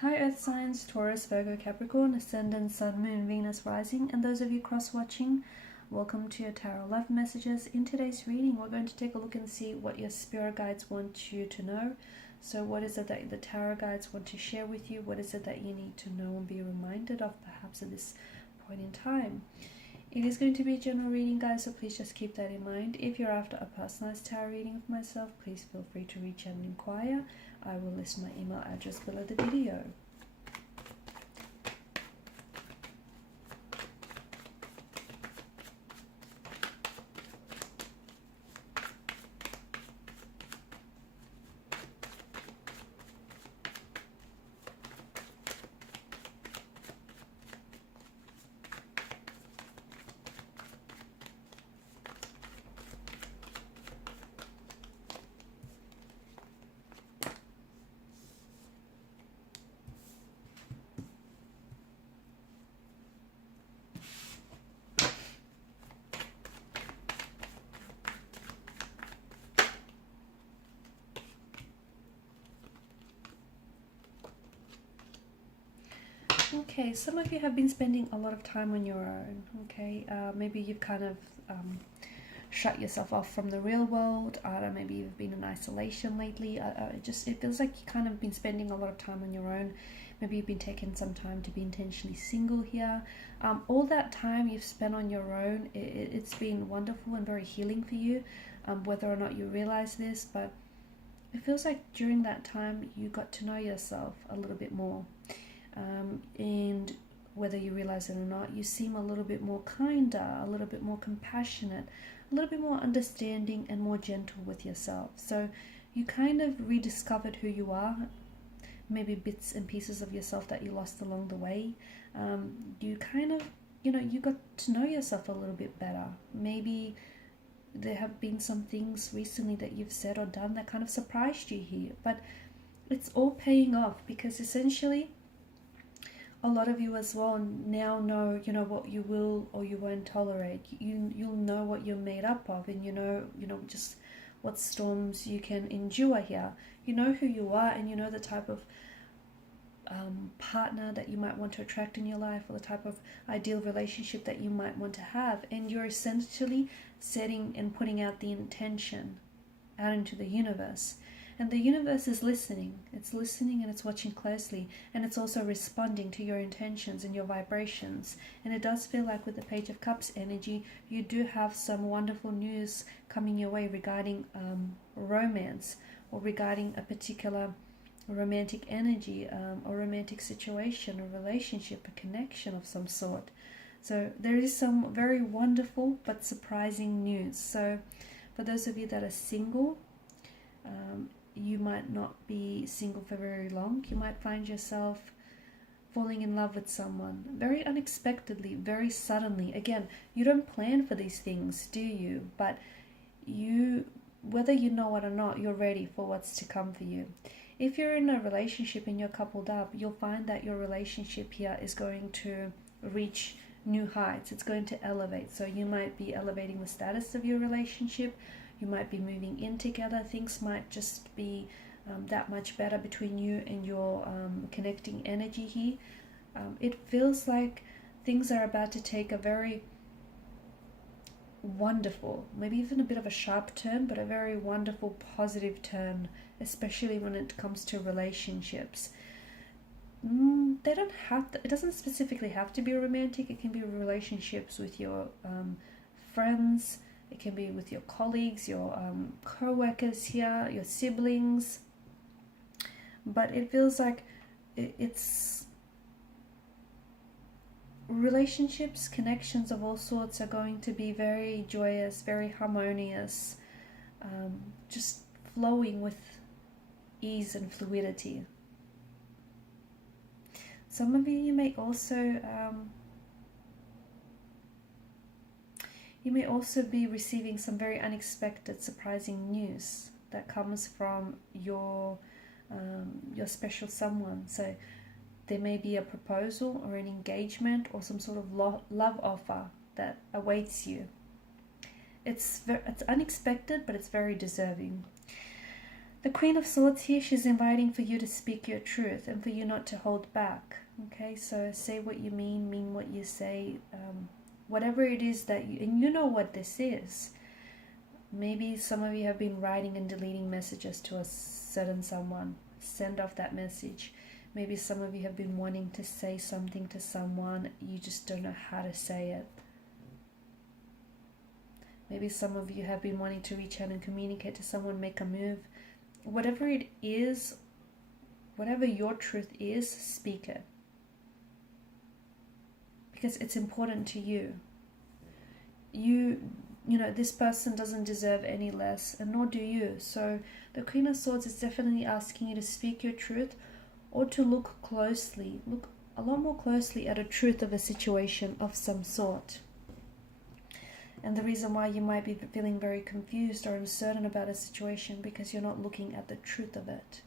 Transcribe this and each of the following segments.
Hi Earth signs, Taurus, Virgo, Capricorn, Ascendant, Sun, Moon, Venus, Rising, and those of you cross-watching, welcome to your Tarot Love Messages. In today's reading, we're going to take a look and see what your spirit guides want you to know. So what is it that the tarot guides want to share with you? What is it that you need to know and be reminded of perhaps at this point in time? It is going to be a general reading, guys, so please just keep that in mind. If you're after a personalized tarot reading of myself, please feel free to reach out and inquire. I will list my email address below the video. Okay, some of you have been spending a lot of time on your own, okay? Maybe you've kind of shut yourself off from the real world. I don't know, maybe you've been in isolation lately. It feels like you kind of been spending a lot of time on your own. Maybe you've been taking some time to be intentionally single here. All that time you've spent on your own, it's been wonderful and very healing for you, whether or not you realize this, but it feels like during that time you got to know yourself a little bit more. And whether you realize it or not, you seem a little bit more kinder, a little bit more compassionate, a little bit more understanding and more gentle with yourself. So you kind of rediscovered who you are, maybe bits and pieces of yourself that you lost along the way. You kind of, you got to know yourself a little bit better. Maybe there have been some things recently that you've said or done that kind of surprised you here, but it's all paying off, because essentially a lot of you as well now know, what you will or you won't tolerate. You'll know what you're made up of, and you know just what storms you can endure here. You know who you are, and you know the type of partner that you might want to attract in your life, or the type of ideal relationship that you might want to have. And you're essentially setting and putting out the intention out into the universe. And the universe is listening. It's listening and it's watching closely. And it's also responding to your intentions and your vibrations. And it does feel like with the Page of Cups energy, you do have some wonderful news coming your way regarding romance, or regarding a particular romantic energy, or romantic situation, a relationship, a connection of some sort. So there is some very wonderful but surprising news. So for those of you that are single, you might not be single for very long. You might find yourself falling in love with someone very unexpectedly, very suddenly. Again, you don't plan for these things, do you? But you, whether you know it or not, you're ready for what's to come for you. If you're in a relationship and you're coupled up, you'll find that your relationship here is going to reach new heights. It's going to elevate. So you might be elevating the status of your relationship. You might be moving in together. Things might just be that much better between you and your connecting energy here. It feels like things are about to take a very wonderful, maybe even a bit of a sharp turn, but a very wonderful, positive turn, especially when it comes to relationships. They don't have to, it doesn't specifically have to be romantic. It can be relationships with your friends. It can be with your colleagues, your co-workers here, your siblings. But it feels like it's relationships, connections of all sorts are going to be very joyous, very harmonious, just flowing with ease and fluidity. Some of you may also be receiving some very unexpected, surprising news that comes from your special someone. So there may be a proposal or an engagement or some sort of love offer that awaits you. It's unexpected, but it's very deserving. The Queen of Swords here, she's inviting for you to speak your truth and for you not to hold back. Okay, so say what you mean what you say. Whatever it is that you, and you know what this is. Maybe some of you have been writing and deleting messages to a certain someone. Send off that message. Maybe some of you have been wanting to say something to someone, you just don't know how to say it. Maybe some of you have been wanting to reach out and communicate to someone, make a move. Whatever it is, whatever your truth is, speak it. Because it's important to you. You know, this person doesn't deserve any less, and nor do you. So the Queen of Swords is definitely asking you to speak your truth, or to look a lot more closely at a truth of a situation of some sort. And the reason why you might be feeling very confused or uncertain about a situation, because you're not looking at the truth of it.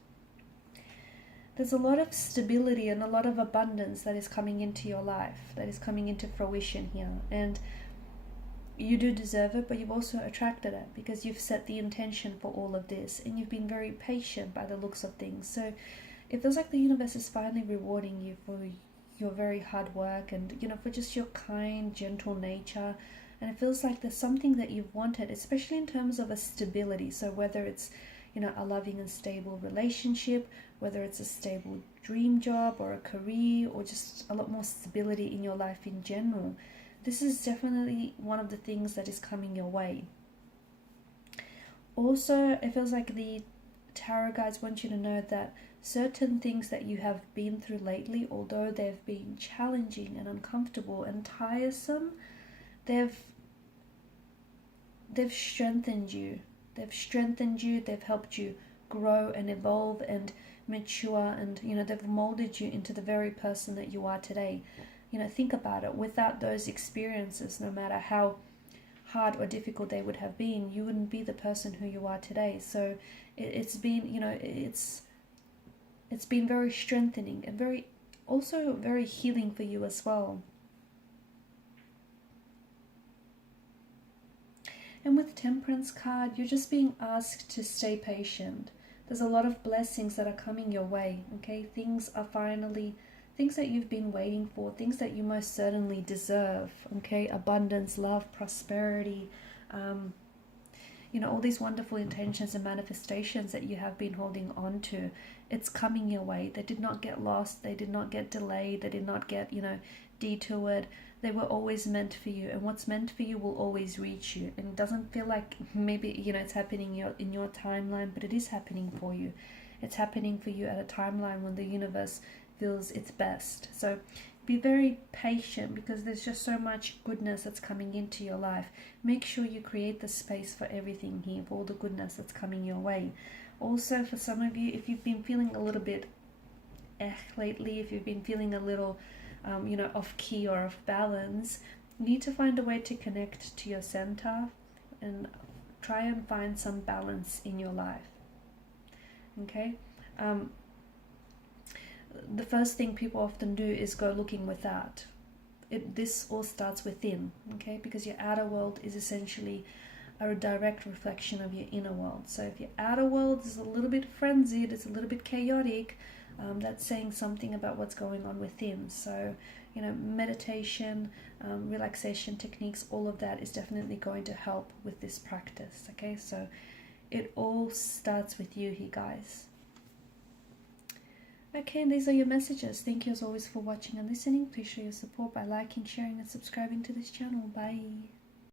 There's a lot of stability and a lot of abundance that is coming into your life, that is coming into fruition here. And you do deserve it, but you've also attracted it because you've set the intention for all of this, and you've been very patient by the looks of things. So it feels like the universe is finally rewarding you for your very hard work and, you know, for just your kind, gentle nature. And it feels like there's something that you've wanted, especially in terms of a stability. So whether it's, you know, a loving and stable relationship, whether it's a stable dream job or a career, or just a lot more stability in your life in general, this is definitely one of the things that is coming your way. Also, it feels like the tarot guides want you to know that certain things that you have been through lately, although they've been challenging and uncomfortable and tiresome, they've strengthened you. They've helped you grow and evolve and mature, and, you know, they've molded you into the very person that you are today. You know, think about it. Without those experiences, no matter how hard or difficult they would have been, you wouldn't be the person who you are today. So it's been, you know, it's been very strengthening and also very healing for you as well. And with Temperance card, you're just being asked to stay patient. There's a lot of blessings that are coming your way, okay? Things that you've been waiting for, things that you most certainly deserve, okay? Abundance, love, prosperity, you know, all these wonderful intentions and manifestations that you have been holding on to, it's coming your way. They did not get lost. They did not get delayed. They did not get, you know, detoured. They were always meant for you, and what's meant for you will always reach you. And it doesn't feel like maybe, you know, it's happening in your timeline, but it is happening for you. It's happening for you at a timeline when the universe feels its best. So be very patient, because there's just so much goodness that's coming into your life. Make sure you create the space for everything here, for all the goodness that's coming your way. Also, for some of you, if you've been feeling a little bit lately, if you've been feeling a little you know, off key or off balance, you need to find a way to connect to your center and try and find some balance in your life. Okay? The first thing people often do is go looking without. This all starts within, okay? Because your outer world is essentially a direct reflection of your inner world. So if your outer world is a little bit frenzied, it's a little bit chaotic, that's saying something about what's going on within. So, you know, meditation, relaxation techniques, all of that is definitely going to help with this practice, okay? So it all starts with you here, guys. Okay, and these are your messages. Thank you as always for watching and listening. Please show your support by liking, sharing, and subscribing to this channel. Bye.